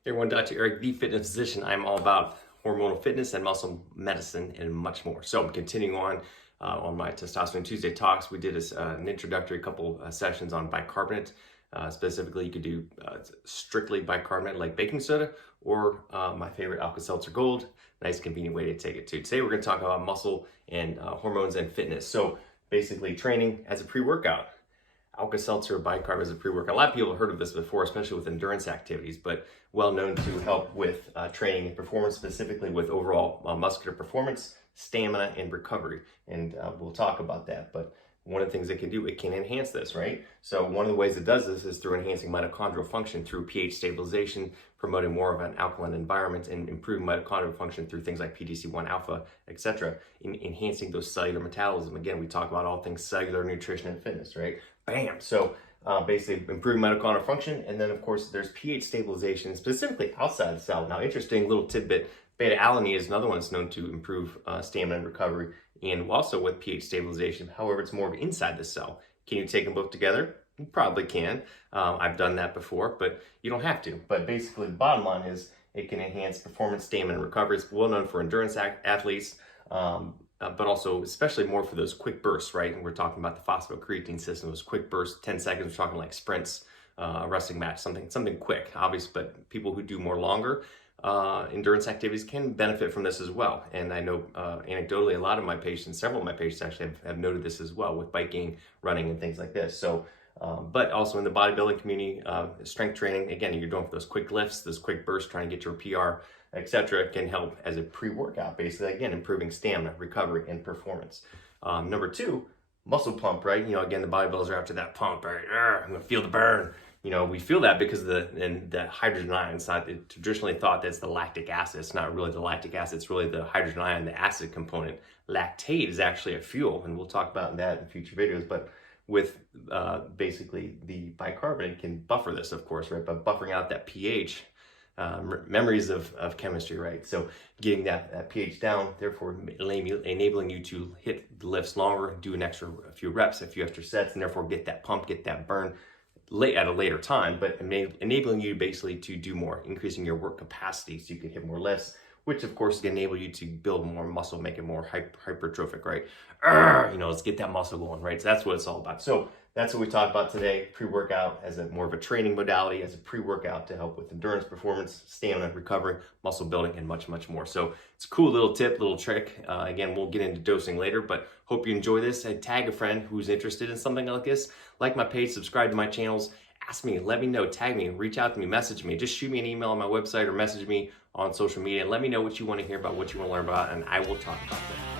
Hey everyone, Dr. Eric, the fitness physician. I'm all about hormonal fitness and muscle medicine and much more. So I'm continuing on my Testosterone Tuesday talks. We did an introductory couple sessions on bicarbonate. Specifically, you could do strictly bicarbonate like baking soda or my favorite Alka-Seltzer Gold. Nice convenient way to take it too. Today we're going to talk about muscle and hormones and fitness. So basically training as a pre-workout. Alka-Seltzer bicarb as a pre-workout. A lot of people have heard of this before, especially with endurance activities, but well known to help with training and performance, specifically with overall muscular performance, stamina, and recovery. And we'll talk about that. But one of the things it can do, it can enhance this, right? So one of the ways it does this is through enhancing mitochondrial function through pH stabilization, promoting more of an alkaline environment, and improving mitochondrial function through things like PDC1 alpha, etc., enhancing those cellular metabolism. Again, we talk about all things cellular nutrition and fitness, right? Bam! So basically improving mitochondrial function, and then of course there's pH stabilization, specifically outside the cell. Now, interesting little tidbit, beta-alanine is another one that's known to improve stamina and recovery, and also with pH stabilization. However, it's more of inside the cell. Can you take them both together? You probably can. I've done that before, but you don't have to. But basically, the bottom line is it can enhance performance, stamina, and recovery. It's well known for endurance athletes, but also especially more for those quick bursts, right? And we're talking about the phosphocreatine system, those quick bursts, 10 seconds, we're talking like sprints, a wrestling match, something quick, obvious, but people who do more longer endurance activities can benefit from this as well. And I know anecdotally, a lot of my patients, several of my patients actually have noted this as well with biking, running, and things like this. So, but also in the bodybuilding community, strength training, again, you're doing those quick lifts, those quick bursts, trying to get your PR, etc., can help as a pre-workout, basically, again, improving stamina, recovery, and performance. Number two, muscle pump, right? You know, again, the bodybuilders are after that pump, right? I'm gonna feel the burn. You know, we feel that because of the hydrogen ion side. It's traditionally thought that's the lactic acid. It's not really the lactic acid, it's really the hydrogen ion, the acid component. Lactate is actually a fuel, and we'll talk about that in future videos, but with basically the bicarbonate can buffer this, of course, right? But buffering out that pH, memories of chemistry, right? So getting that pH down, therefore enabling you to hit the lifts longer, do a few reps, a few extra sets, and therefore get that pump, get that burn at a later time, but enabling you basically to do more, increasing your work capacity so you can hit more lifts, which of course can enable you to build more muscle, make it more hypertrophic, right? You know, let's get that muscle going, right? So that's what it's all about. So that's what we talked about today, pre-workout as more of a training modality, as a pre-workout to help with endurance, performance, stamina, recovery, muscle building, and much, much more. So it's a cool little tip, little trick. Again, we'll get into dosing later, but hope you enjoy this. And tag a friend who's interested in something like this. Like my page, subscribe to my channels, ask me, let me know, tag me, reach out to me, message me. Just shoot me an email on my website or message me on social media and let me know what you want to hear about, what you want to learn about, and I will talk about that.